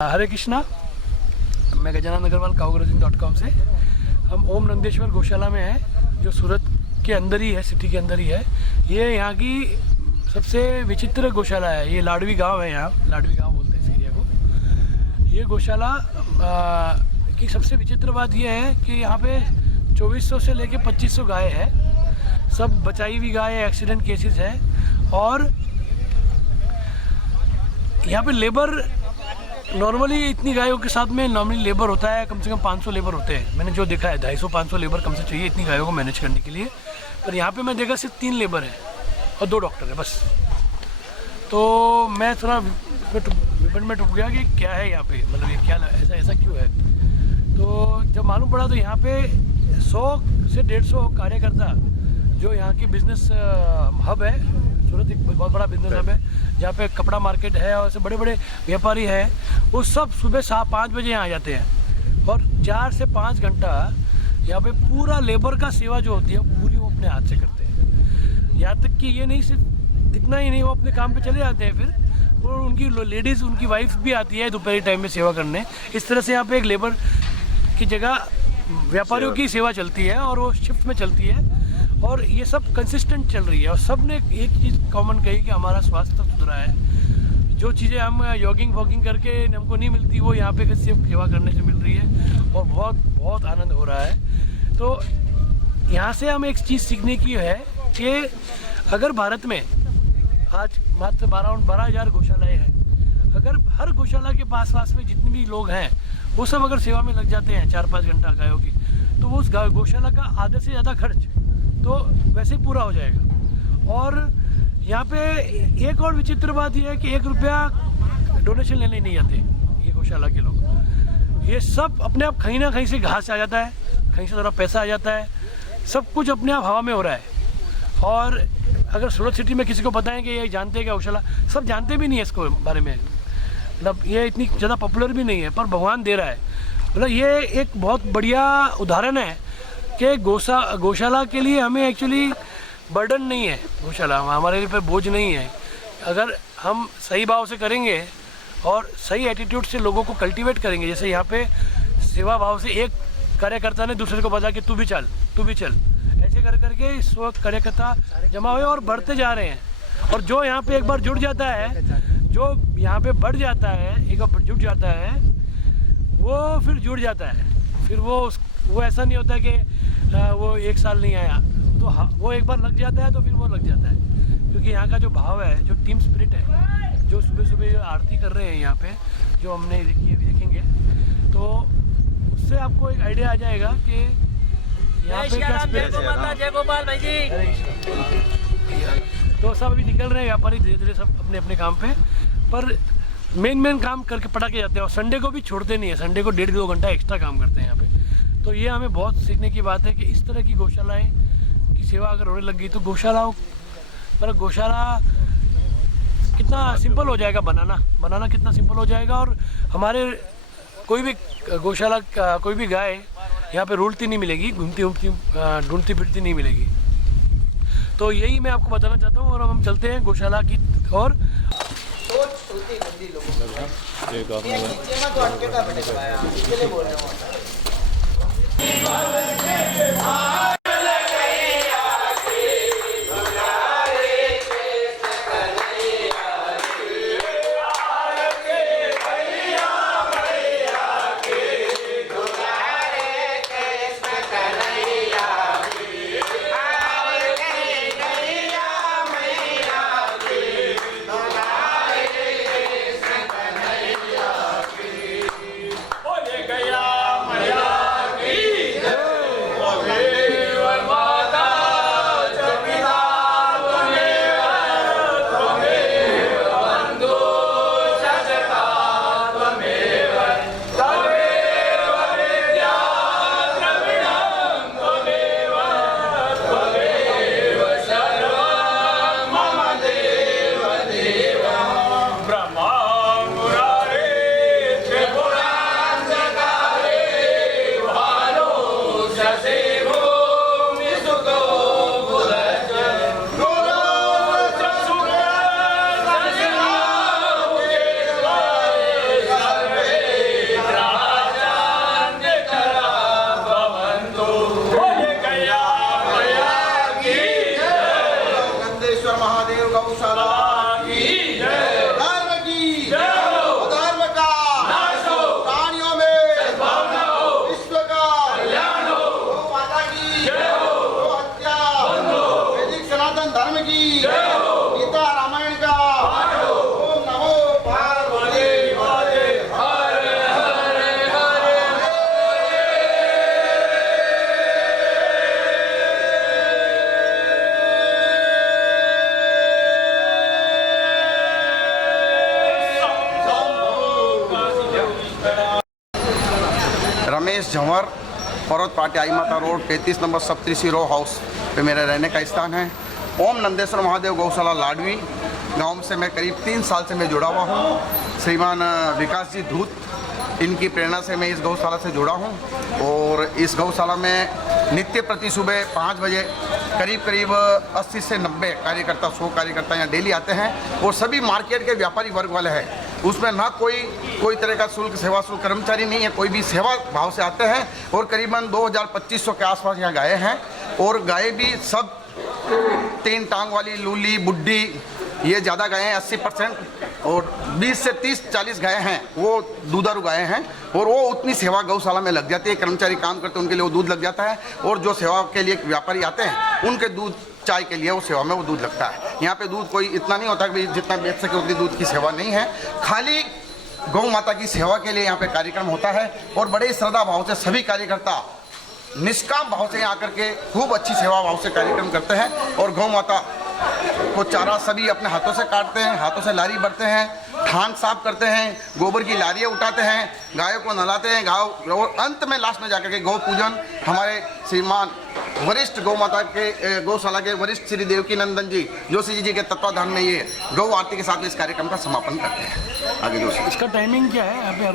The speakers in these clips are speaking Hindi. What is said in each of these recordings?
हरे कृष्णा। मैं गजानन अग्रवाल काउग्रोजिंग.com से। हम ओम नंदेश्वर गौशाला में हैं जो सूरत के अंदर ही है, सिटी के अंदर ही है। ये यहाँ की सबसे विचित्र गौशाला है। ये लाडवी गांव है, यहाँ लाडवी गांव बोलते हैं इस एरिया को। ये गौशाला की सबसे विचित्र बात ये है कि यहाँ पे 2400 से लेके 2500 गाय है। सब बचाई हुई गाय है, एक्सीडेंट केसेस है। और यहाँ पे लेबर नॉर्मली इतनी गायों के साथ में नॉर्मली लेबर होता है, कम से कम 500 लेबर होते हैं। मैंने जो देखा है 250-500 लेबर कम से चाहिए इतनी गायों को मैनेज करने के लिए। पर यहाँ पे मैं देखा सिर्फ 3 लेबर है और 2 डॉक्टर है बस। तो मैं थोड़ा विपन में डूब गया कि क्या है यहाँ पे, मतलब ये क्या ऐसा क्यों है। तो जब मालूम पड़ा तो यहाँ पे 100 से 150 कार्यकर्ता जो यहाँ की बिजनेस हब है, सूरत एक बहुत बड़ा बिजनेस हब है जहाँ पे कपड़ा मार्केट है और ऐसे बड़े बड़े व्यापारी हैं, वो सब सुबह 5 बजे यहाँ आ जाते हैं और 4 से 5 घंटा यहाँ पे पूरा लेबर का सेवा जो होती है पूरी वो अपने हाथ से करते हैं। यहाँ तक कि ये नहीं सिर्फ इतना ही नहीं, वो अपने काम पे चले जाते हैं, फिर और उनकी लेडीज़ उनकी वाइफ भी आती है दोपहरी टाइम में सेवा करने। इस तरह से यहाँ पे एक लेबर की जगह व्यापारियों की सेवा चलती है और वो शिफ्ट में चलती है और ये सब कंसिस्टेंट चल रही है। और सब ने एक चीज़ कॉमन कही कि हमारा स्वास्थ्य सुधरा है। जो चीज़ें हम जॉगिंग वॉगिंग करके हमको नहीं मिलती वो यहाँ पे सिर्फ सेवा करने से मिल रही है और बहुत बहुत आनंद हो रहा है। तो यहाँ से हम एक चीज़ सीखने की है कि अगर भारत में आज मात्र 12,000 गौशालाएँ हैं, अगर हर गौशाला के पास में जितने भी लोग हैं वो सब अगर सेवा में लग जाते हैं 4-5 घंटा गायों की, तो वो उस गौशाला का आधे से ज़्यादा खर्च तो वैसे ही पूरा हो जाएगा। और यहाँ पे एक और विचित्र बात यह है कि 1 रुपया डोनेशन लेने नहीं आते ये गौशाला के लोग। ये सब अपने आप कहीं ना कहीं से घास आ जाता है, कहीं से थोड़ा पैसा आ जाता है, सब कुछ अपने आप हवा में हो रहा है। और अगर सूरत सिटी में किसी को पता है कि ये जानते हैं कि गौशाला, सब जानते भी नहीं है इसको बारे में, मतलब ये इतनी ज़्यादा पॉपुलर भी नहीं है, पर भगवान दे रहा है। मतलब ये एक बहुत बढ़िया उदाहरण है कि गौशाला के लिए हमें एक्चुअली बर्डन नहीं है, गौशाला हमारे लिए बोझ नहीं है। अगर हम सही भाव से करेंगे और सही एटीट्यूड से लोगों को कल्टीवेट करेंगे, जैसे यहाँ पे सेवा भाव से एक कार्यकर्ता ने दूसरे को बताया कि तू भी चल, ऐसे करके इस वक्त कार्यकर्ता जमा हुए और बढ़ते जा रहे हैं। और जो यहाँ पे एक बार जुड़ जाता है, जो यहाँ पे बढ़ जाता है, एक बार जुड़ जाता है वो फिर जुड़ जाता है। फिर वो ऐसा नहीं होता कि वो 1 साल नहीं आया, तो वो एक बार लग जाता है तो फिर वो लग जाता है। क्योंकि यहाँ का जो भाव है, जो टीम स्पिरिट है, जो सुबह जो आरती कर रहे हैं यहाँ पे, जो हमने देखेंगे, तो उससे आपको एक आइडिया आ जाएगा कि यहाँ पे क्या स्पिरिट है। जय गोपाल भाई जी। तो सब अभी निकल रहे हैं व्यापारी धीरे धीरे सब अपने अपने काम पे, पर मेन काम करके पटा के जाते हैं और संडे को भी छोड़ते नहीं है। संडे को 1.5-2 घंटा एक्स्ट्रा काम करते हैं यहाँ पे। तो ये हमें बहुत सीखने की बात है कि इस तरह की गौशालाएँ की सेवा अगर होने लग गई तो गौशाला कितना सिंपल हो जाएगा, बनाना कितना सिंपल हो जाएगा। और हमारे कोई भी गौशाला का कोई भी गाय यहाँ पे रुलती नहीं मिलेगी, ढूंढती फिरती नहीं मिलेगी। तो यही मैं आपको बताना चाहता हूँ। और हम चलते हैं गौशाला की और प्रदेश झंवर, पर्वत पाटी आई माता रोड, 33 नंबर सप्तऋषि रो हाउस पे मेरा रहने का स्थान है। ओम नंदेश्वर महादेव गौशाला लाडवी गांव से मैं करीब 3 साल से मैं जुड़ा हुआ हूँ। श्रीमान विकास जी धूत, इनकी प्रेरणा से मैं इस गौशाला से जुड़ा हूँ और इस गौशाला में नित्य प्रति सुबह 5 बजे करीब 80 से 90 कार्यकर्ता 100 कार्यकर्ता यहाँ डेली आते हैं और सभी मार्केट के व्यापारी वर्ग वाले हैं। उसमें ना कोई तरह का शुल्क, सेवा शुल्क कर्मचारी नहीं है, कोई भी सेवा भाव से आते हैं और करीबन 2000-2500 के आसपास यहाँ गायें हैं और गायें भी सब 3 टांग वाली, लूली, बुड्ढी, ये ज़्यादा गायें हैं 80% और 20 से 30-40 गायें हैं वो दूधारू गायें हैं और वो उतनी सेवा गौशाला में लग जाती है। कर्मचारी काम करते हैं उनके लिए वो दूध लग जाता है और जो सेवा के लिए व्यापारी आते हैं उनके दूध चाय के लिए वो सेवा में वो दूध लगता है। यहाँ पे दूध कोई इतना नहीं होता कि जितना बेच सके उतनी दूध की सेवा नहीं है, खाली गौ माता की सेवा के लिए यहाँ पे कार्यक्रम होता है और बड़े श्रद्धा भाव से सभी कार्यकर्ता निष्काम भाव से आकर के खूब अच्छी सेवा भाव से कार्यक्रम करते हैं और गौ माता को चारा सभी अपने हाथों से काटते हैं, हाथों से लारी भरते हैं, थान साफ करते हैं, गोबर की लारियाँ उठाते हैं, गायों को नहलाते हैं, और अंत में लास्ट में जाकर के गौ पूजन हमारे श्रीमान वरिष्ठ गौ माता के गौशाला के वरिष्ठ श्री देवकी नंदन जी जोशी जी के तत्वाधान में ये गौ आरती के साथ इस कार्यक्रम का समापन करते हैं। आगे जोशी, इसका टाइमिंग क्या है? यहाँ पे हर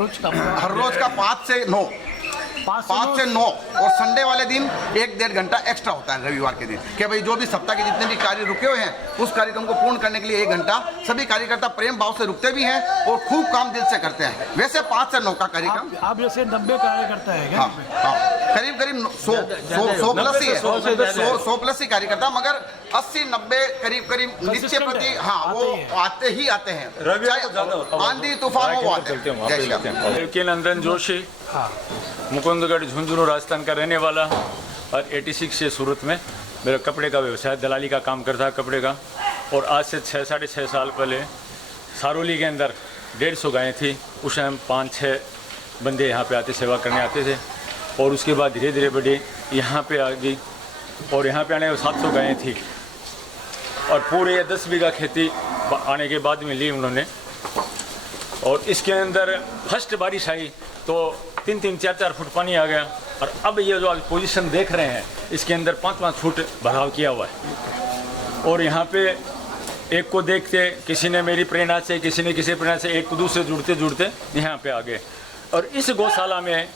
रोज का 5 से 9 और संडे वाले दिन 1-1.5 घंटा एक्स्ट्रा होता है रविवार के दिन कि भाई जो भी सप्ताह के जितने भी कार्य रुके हुए हैं उस कार्यक्रम को पूर्ण करने के लिए 1 घंटा सभी कार्यकर्ता प्रेम भाव से रुकते भी हैं और खूब काम दिल से करते हैं। वैसे 5 से 9 का कार्यक्रम आप जैसे 90 कार्यकर्ता है क्या? हाँ, करीब 100 प्लस ही है, 100 प्लस ही कार्यकर्ता, मगर 80-90 करीब नित्य प्रति हाँ वो आते हैं। आंधी तूफान वो आते हैं। देवकी नंदन जोशी, मुकुंदगढ़ झुंझुनू राजस्थान का रहने वाला और 86 से सूरत में मेरा कपड़े का व्यवसाय, दलाली का काम करता है कपड़े का। और आज से 6-6.5 साल पहले सारोली के अंदर 150 गायें थी। उस टाइम 5-6 बंदे यहाँ पे आते, सेवा करने आते थे और उसके बाद धीरे धीरे बढ़ी यहाँ पे आ गई और यहाँ पे आने में 700 गायें थी और पूरे 10 बीघा खेती आने के बाद में ली उन्होंने। और इसके अंदर फर्स्ट बारिश आई तो 3-3, 4-4 फुट पानी आ गया और अब ये जो आज पोजीशन देख रहे हैं इसके अंदर 5-5 फुट भराव किया हुआ है। और यहाँ पे एक को देखते किसी ने मेरी प्रेरणा से, किसी ने किसी प्रेरणा से, एक को दूसरे जुड़ते यहाँ पे आ गए। और इस गौशाला में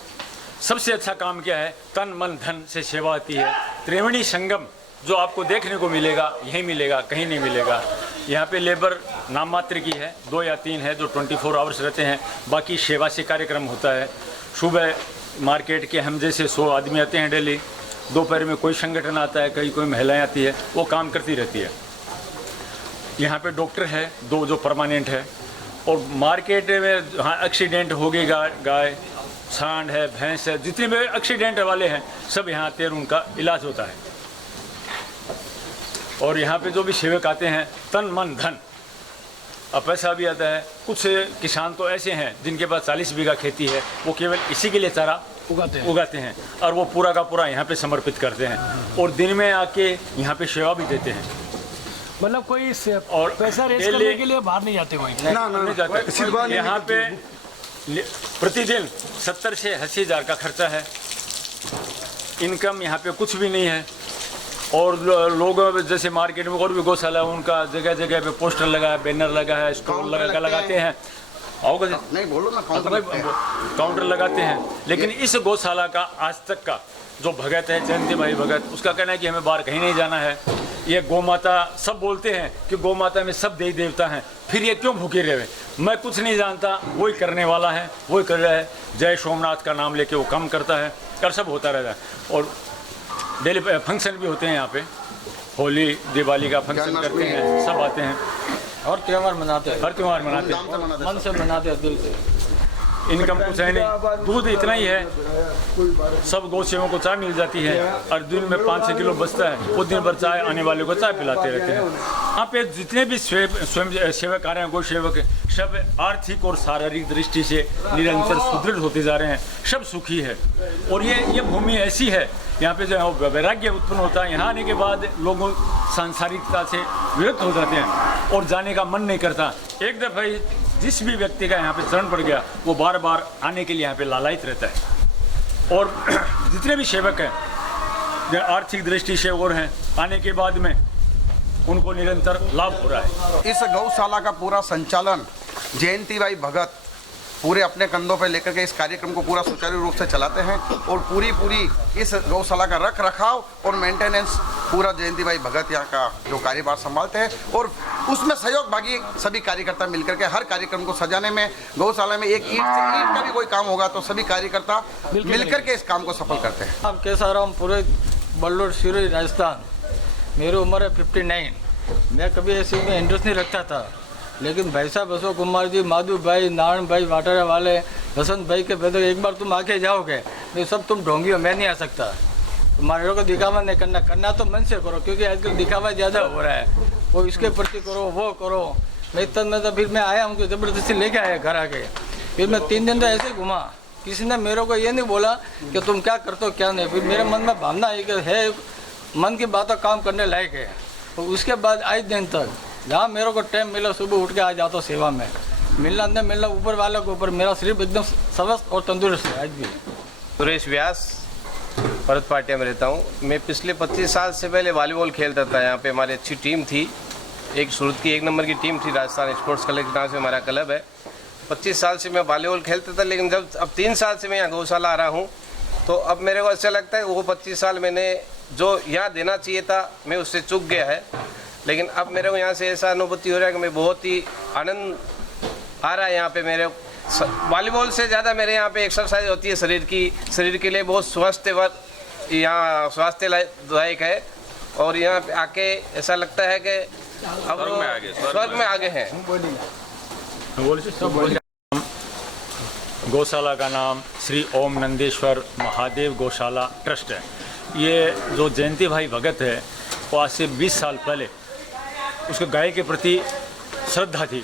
सबसे अच्छा काम क्या है, तन मन धन से सेवा आती है। त्रिवेणी संगम जो आपको देखने को मिलेगा यहीं मिलेगा, कहीं नहीं मिलेगा। यहाँ पे लेबर नाम मात्र की है, 2 या 3 है जो 24 आवर्स रहते हैं, बाकी सेवा से कार्यक्रम होता है। सुबह मार्केट के हम जैसे 100 आदमी आते हैं डेली, दोपहर में कोई संगठन आता है, कहीं कोई महिलाएं आती है, वो काम करती रहती है। यहाँ पे डॉक्टर है 2 जो परमानेंट है। और मार्केट में हाँ एक्सीडेंट हो गई, गाय सांड है, भैंस है, जितने भी एक्सीडेंट वाले हैं सब यहाँ आते हैं, उनका इलाज होता है। और यहाँ पे जो भी सेवक आते हैं तन मन धन, अब पैसा भी आता है। कुछ किसान तो ऐसे हैं जिनके पास 40 बीघा खेती है, वो केवल इसी के लिए चारा उगाते हैं और वो पूरा का पूरा यहाँ पे समर्पित करते हैं और दिन में आके यहाँ पे सेवा भी देते हैं। मतलब कोई और पैसा रेस करने के लिए बाहर नहीं जाते कोई? नहीं जाते। यहाँ पे प्रतिदिन 70 से 80 हज़ार का खर्चा है। इनकम यहाँ पे कुछ भी नहीं है। और लोग जैसे मार्केट में और भी गौशाला है, उनका जगह जगह पे पोस्टर लगा है, बैनर लगा है, स्टॉल लगाते हैं, नहीं बोलो ना, काउंटर लगाते हैं। लेकिन इस गौशाला का आज तक का जो भगत है जयंती भाई भगत, उसका कहना है कि हमें बाहर कहीं नहीं जाना है। ये गौ माता, सब बोलते हैं कि गौ माता में सब देवी देवता हैं, फिर ये क्यों भूखे रहे? मैं कुछ नहीं जानता, वही करने वाला है, वही कर रहा है। जय सोमनाथ का नाम लेके वो काम करता है और सब होता रहता है। और डेली फंक्शन भी होते हैं यहाँ पे, होली दिवाली का फंक्शन करते हैं, सब आते हैं और त्यौहार मनाते हैं, हर त्यौहार मनाते हैं, मन से मनाते हैं, दिल से। इनकम कुछ है नहीं, दूध इतना ही है, सब गौ सेवों को चाय मिल जाती है और दिन में 5-6 किलो बचता है, वो दिन भर चाय आने वाले को चाय पिलाते रहते हैं। यहाँ पे जितने भी स्वयं सेवक आ रहे हैं, गौ सेवक, सब आर्थिक और शारीरिक दृष्टि से निरंतर सुदृढ़ होते जा रहे हैं, सब सुखी है। और ये भूमि ऐसी है, यहाँ पे जो है वैराग्य उत्पन्न होता है। यहाँ आने के बाद लोगों सांसारिकता से विरक्त हो जाते हैं और जाने का मन नहीं करता। एक दफ़ा जिस भी व्यक्ति का यहाँ पे चरण पड़ गया, वो बार बार आने के लिए यहाँ पे लालायित रहता है। और जितने भी सेवक हैं, जो आर्थिक दृष्टि से और हैं, आने के बाद में उनको निरंतर लाभ हो रहा है। इस गौशाला का पूरा संचालन जयंती भाई भगत पूरे अपने कंधों पर लेकर के इस कार्यक्रम को पूरा सुचारू रूप से चलाते हैं और पूरी इस गौशाला का रख रखाव और मेंटेनेंस पूरा जयंती भाई भगत यहाँ का जो कार्यभार संभालते हैं और उसमें सहयोग भागी सभी कार्यकर्ता मिलकर के हर कार्यक्रम को सजाने में गौशाला में एक ईंट का भी कोई काम होगा तो सभी कार्यकर्ता मिलकर के इस काम को सफल करते हैं। हम केसाराम पूरे बल्लूर सिरोही राजस्थान। मेरी उम्र है 59। मैं कभी ऐसे में इंटरेस्ट नहीं रखता था, लेकिन भाई साहब अशोक कुमार जी, माधु भाई, नारायण भाई, वाटारा वाले, बसंत भाई के पैदल एक बार तुम आके जाओगे तो सब तुम ढोंगी हो, मैं नहीं आ सकता। तुम्हारे को दिखावा नहीं करना तो मन से करो, क्योंकि आजकल दिखावा ज़्यादा हो रहा है। वो इसके प्रति करो, वो करो। मैं तो फिर मैं आया हूँ, ज़बरदस्ती लेके आया घर आके। फिर मैं 3 दिन तो ऐसे घुमा, किसी ने मेरे को ये नहीं बोला कि तुम क्या करते हो क्या नहीं। फिर मेरे मन में भावना है मन की बातों काम करने लायक है। तो उसके बाद आज दिन तक जहाँ मेरे को टाइम मिला सुबह उठ के आ जाता हूँ सेवा में। मिलना नहीं मिलना ऊपर वाले के ऊपर, मेरा शरीर एकदम स्वस्थ और तंदुरुस्त है आज भी। सुरेश व्यास, परत पाटिया में रहता हूँ। मैं पिछले 25 साल से पहले वॉलीबॉल खेलता था। यहाँ पे हमारी अच्छी टीम थी, एक सूरत की 1 नंबर की टीम थी, राजस्थान स्पोर्ट्स क्लब के नाम से हमारा क्लब है। 25 साल से मैं वॉलीबॉल खेलता था, लेकिन जब अब 3 साल से मैं यहाँ गौशाला आ रहा हूँ तो अब मेरे को अच्छा लगता है। वो 25 साल मैंने जो यहाँ देना चाहिए था मैं उससे चूक गया है, लेकिन अब मेरे को यहाँ से ऐसा अनुभूति हो रहा है कि मैं बहुत ही आनंद आ रहा है यहाँ पे। मेरे वॉलीबॉल से ज़्यादा मेरे यहाँ पे एक्सरसाइज होती है शरीर के लिए बहुत यहाँ स्वास्थ्यदायक है। और यहाँ पे आके ऐसा लगता है कि अब स्वर्ग में आगे हैं। गौशाला का नाम श्री ओम नंदेश्वर महादेव गौशाला ट्रस्ट है। ये जो जयंती भाई भगत है वो आज से 20 साल पहले उसको गाय के प्रति श्रद्धा थी।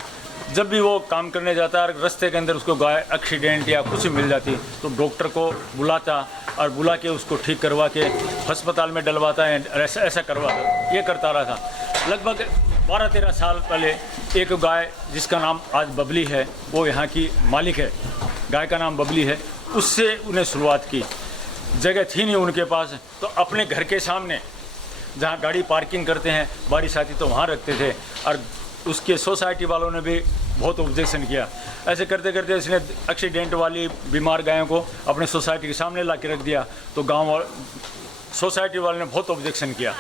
जब भी वो काम करने जाता है, रास्ते के अंदर उसको गाय एक्सीडेंट या कुछ मिल जाती तो डॉक्टर को बुलाता और बुला के उसको ठीक करवा के अस्पताल में डलवाता है, ऐसा करवाता, ये करता रहा था। लगभग 12-13 साल पहले एक गाय जिसका नाम आज बबली है, वो यहाँ की मालिक है, गाय का नाम बबली है, उससे उन्हें शुरुआत की। जगह थी नहीं उनके पास, तो अपने घर के सामने जहाँ गाड़ी पार्किंग करते हैं बारिश आती तो वहाँ रखते थे। और उसके सोसाइटी वालों ने भी बहुत ऑब्जेक्शन किया। ऐसे करते करते इसने एक्सीडेंट वाली बीमार गायों को अपने सोसाइटी के सामने ला के रख दिया, तो सोसाइटी वालों ने बहुत ऑब्जेक्शन किया,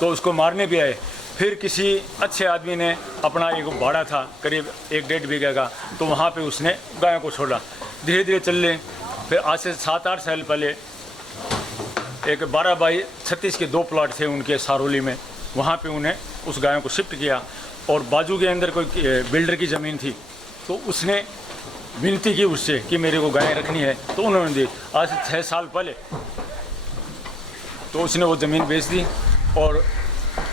तो उसको मारने भी आए। फिर किसी अच्छे आदमी ने अपना एक बाड़ा था करीब 1-1.5 बीघा का, तो वहाँ पे उसने गायों को छोड़ा। धीरे धीरे चल। फिर आज से 7-8 साल पहले एक 12x36 के 2 प्लॉट थे उनके सारोली में, वहाँ पे उन्हें उस गायों को शिफ्ट किया। और बाजू के अंदर कोई बिल्डर की ज़मीन थी, तो उसने विनती की उससे कि मेरे को गाय रखनी है, तो उन्होंने दी। आज से 6 साल पहले तो उसने वो ज़मीन बेच दी। और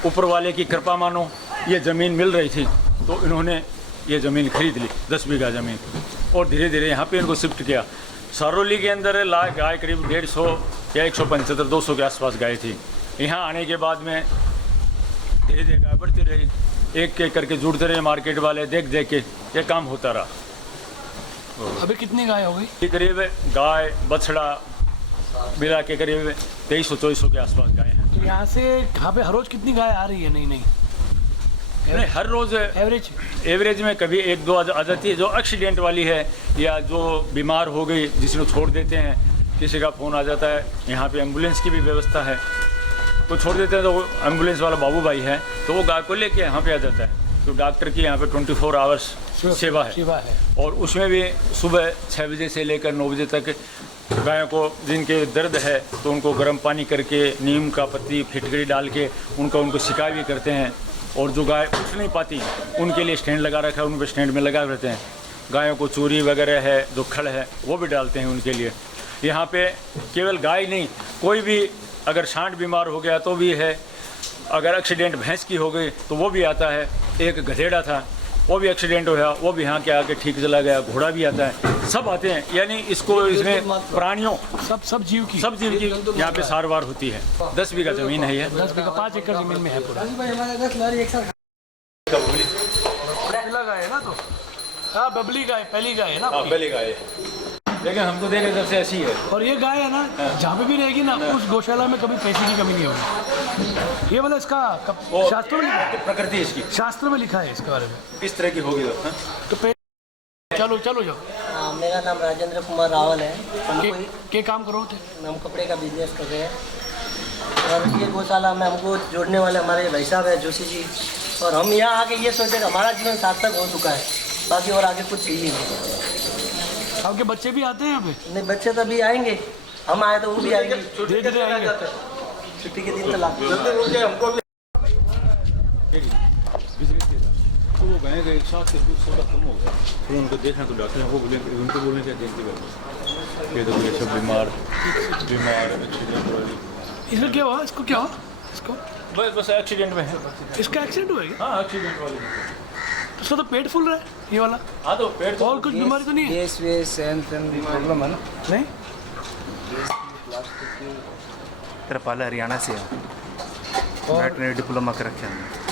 ऊपर वाले की कृपा मानो, ये ज़मीन मिल रही थी तो इन्होंने ये ज़मीन खरीद ली, 10 बीघा ज़मीन, और धीरे धीरे यहाँ पे इनको शिफ्ट किया। सारोली के अंदर गाय करीब 150 या 175-200 के आसपास गाय थी। यहाँ आने के बाद में धीरे धीरे गाय बढ़ती रही, एक एक करके जुड़ते रहे मार्केट वाले, देख देख के ये काम होता रहा। अभी कितनी गाय हो गई? करीब गाय बछड़ा मिला के करीब 2300-2400 के आसपास गाय हैं। तो यहाँ से यहाँ पे हर रोज़ कितनी गाय आ रही है? नहीं हर रोज़ एवरेज में कभी 1-2 आ जाती है, जो एक्सीडेंट वाली है या जो बीमार हो गई जिसको छोड़ देते हैं, किसी का फ़ोन आ जाता है। यहाँ पे एम्बुलेंस की भी व्यवस्था है, तो छोड़ देते हैं तो एम्बुलेंस वाला बाबू भाई है तो वो गाय को लेके यहाँ पे आ जाता है। तो डॉक्टर की यहाँ पे 24 आवर्स सेवा है। और उसमें भी सुबह 6 बजे से लेकर 9 बजे तक गायों को जिनके दर्द है तो उनको गर्म पानी करके नीम का पत्ती फिटकरी डाल के उनको सिकाई भी करते हैं। और जो गाय उठ नहीं पाती उनके लिए स्टैंड लगा रखा है, उन पर स्टैंड में लगा रहते हैं। गायों को चूरी वगैरह है, जो खड़ है, वो भी डालते हैं उनके लिए। यहाँ पे केवल गाय नहीं, कोई भी अगर सांड बीमार हो गया तो भी है, अगर एक्सीडेंट भैंस की हो गई तो वो भी आता है। एक गधेड़ा था, वो भी एक्सीडेंट हुआ, वो भी यहाँ के आके ठीक चला गया। घोड़ा भी आता है, सब आते हैं। यानी इसको इसमें प्राणियों सब जीव की यहाँ पे सारवार होती है। 10 बीघा ज़मीन है, ये 10 बीघा 5 एकड़ ज़मीन में है पूरा। गाय है ना, तो हाँ बबली गाय पहली गाय है ना, पहली गाय है। लेकिन हमको देखे जब से ऐसी है। और ये गाय है ना, जहाँ पे भी रहेगी ना, उस गौशाला में कभी पैसे की कमी नहीं होगी। ये वाला इसका शास्त्रों में लिखा है, प्रकृति इसकी शास्त्र में लिखा है इसके बारे में। इस तरह की होगी तो चलो चलो जाओ। हाँ, मेरा नाम राजेंद्र कुमार रावल है। के काम करो थे? हम कपड़े का बिजनेस कर रहे हैं और ये गौशाला में हमको जोड़ने वाले हमारे भाई साहब है जोशी जी, और हम यहाँ आके ये सोचे कि हमारा जीवन सार्थक हो चुका है, बाकी और आगे कुछ चाहिए नहीं। आपके बच्चे भी आते हैं यहाँ पे? नहीं, बच्चे तो अभी आएंगे, हम आए तो वो भी आएंगे, धीरे धीरे आएंगे। छुट्टी के दिन तक। तो वो गए एक साथ से दूध थोड़ा कम हो गया, फिर उनको देखना तो डॉक्टर वो बोले, उनको बोलने क्या देखते गए ये तो ये सब बीमार एक्सीडेंट वाली। इसमें क्या हुआ? इसको क्या हुआ? इसको बस एक्सीडेंट में है। इसका एक्सीडेंट हुआ है क्या? हाँ एक्सीडेंट वाली। तो उसका तो पेट फूल रहा है ये वाला। हाँ तो पेट और कुछ बीमारी तो नहीं है? प्रॉब्लम है ना। नहीं, त्रिपाला हरियाणा से है, वेटरनरी डिप्लोमा कर रखे हैं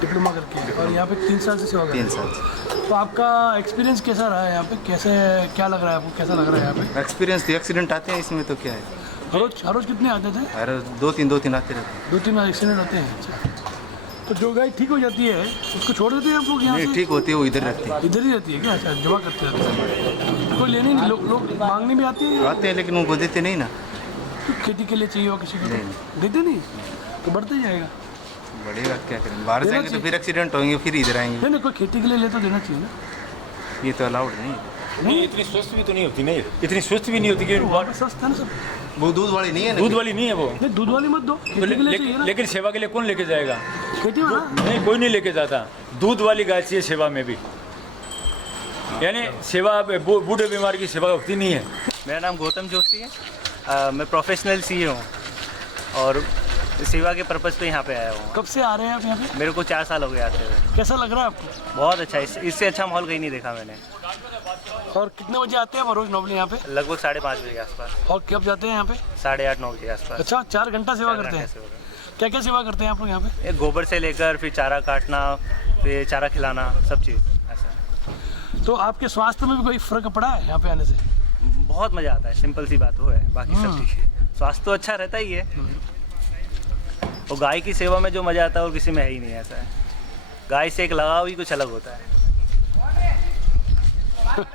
डिप्लोमा करके। और यहाँ पे 3 साल से सेवा कर रहे 3 हैं। साल से। तो आपका एक्सपीरियंस कैसा रहा है यहाँ पे? कैसे, क्या लग रहा है आपको, कैसा लग रहा है यहाँ पे? एक्सपीरियंस तो एक्सीडेंट आते हैं इसमें, तो क्या है, हर रोज कितने आते थे? हर 2-3 आते रहते हैं। 2-3 एक्सीडेंट आते हैं। अच्छा, तो जो गाय ठीक हो जाती है उसको छोड़ देते हैं आप लोग यहाँ नहीं से? ठीक होती है, वो इधर रहती है। इधर ही रहती है क्या? अच्छा, जमा करते रहते हैं। कोई लेने नहीं, लोग मांगने भी आते हैं? आते हैं लेकिन उनको देते नहीं ना। तो खेती के लिए चाहिए हो किसी को? नहीं। देते नहीं, तो बढ़ते ही जाएगा। बढ़ेगा क्या करेंगे, बाहर देना जाएंगे तो चाहिए। फिर एक्सीडेंट होंगे, फिर इधर आएंगे। नहीं, कोई खेती के लिए ले तो देना चाहिए ना। ये तो अलाउड नहीं, नहीं इतनी स्वस्थ भी तो नहीं होती, नहीं इतनी स्वस्थ भी नहीं होती कि वहाँ पे सस्ता है ना सब। वो दूध वाली नहीं है ना। दूध वाली नहीं है वो। नहीं, दूध वाली मत दो, खेती के लिए चाहिए ना। लेकिन सेवा के लिए कौन लेके जाएगा? खेती में ना, नहीं कोई नहीं लेके जाता। दूध वाली गाय चाहिए सेवा में भी, यानी सेवा बूढ़े बीमार की सेवा होती नहीं है। मेरा नाम गौतम जोशी है, मैं प्रोफेशनल सीए हूँ और सेवा के पर्पज़ पे यहाँ पे आया हूँ। कब से आ रहे हैं आप यहाँ पे? मेरे को 4 साल हो गए आते हुए। कैसा लग रहा है आपको? बहुत अच्छा, इससे अच्छा माहौल कहीं नहीं देखा मैंने। और कितने बजे आते हैं आप रोज नॉर्मली यहाँ पे? लगभग 5:30 बजे के आसपास। और कब जाते हैं यहाँ पे? 8:30-9 बजे के आसपास। अच्छा, 4 घंटा सेवा 4 करते घंटे हैं। सेवा करते क्या क्या सेवा करते हैं आप लोग यहाँ पे? हैं। एक गोबर से लेकर फिर चारा काटना, फिर चारा खिलाना, सब चीज़ ऐसा। तो आपके स्वास्थ्य में भी कोई फर्क पड़ा है यहाँ पे आने से? बहुत मज़ा आता है, सिंपल सी बात वो है, बाकी सब ठीक है। स्वास्थ्य तो अच्छा रहता ही है, और गाय की सेवा में जो मज़ा आता है और किसी में है ही नहीं। ऐसा है, गाय से एक लगाव ही कुछ अलग होता है।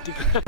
ठीक है।